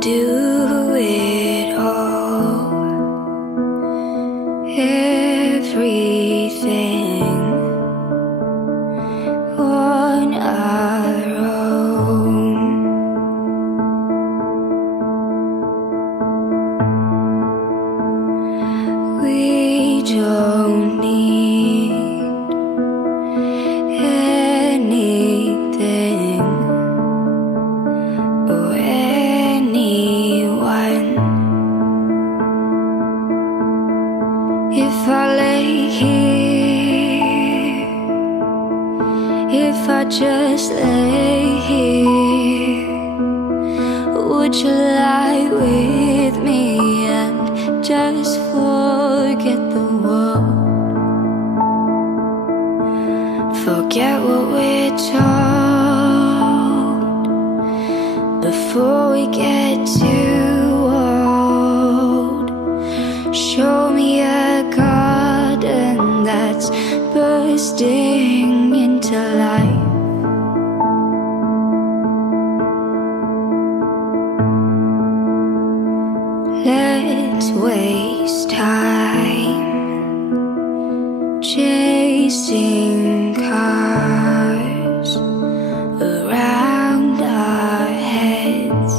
do it all, everything on our own. We don't need anything or anyone. If I lay here, if I just lay here, would you lie with me and just forget the world? Forget what we're told before we get too old. Show me a garden that's bursting into life. Let's waste time chasing cars around our heads.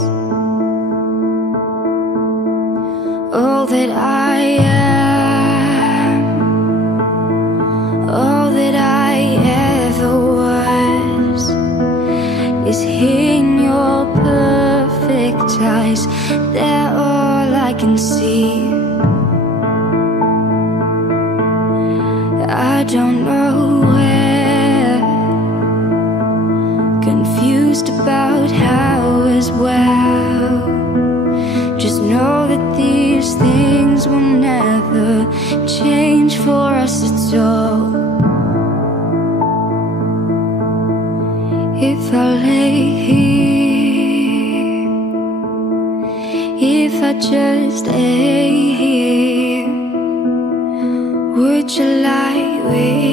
All that I am, all that I ever was, is in your perfect eyes. They're all I can see. I don't know where, confused about how as well. Just know that these things will never change for us at all. If I lay here, if I just lay here, would you lie with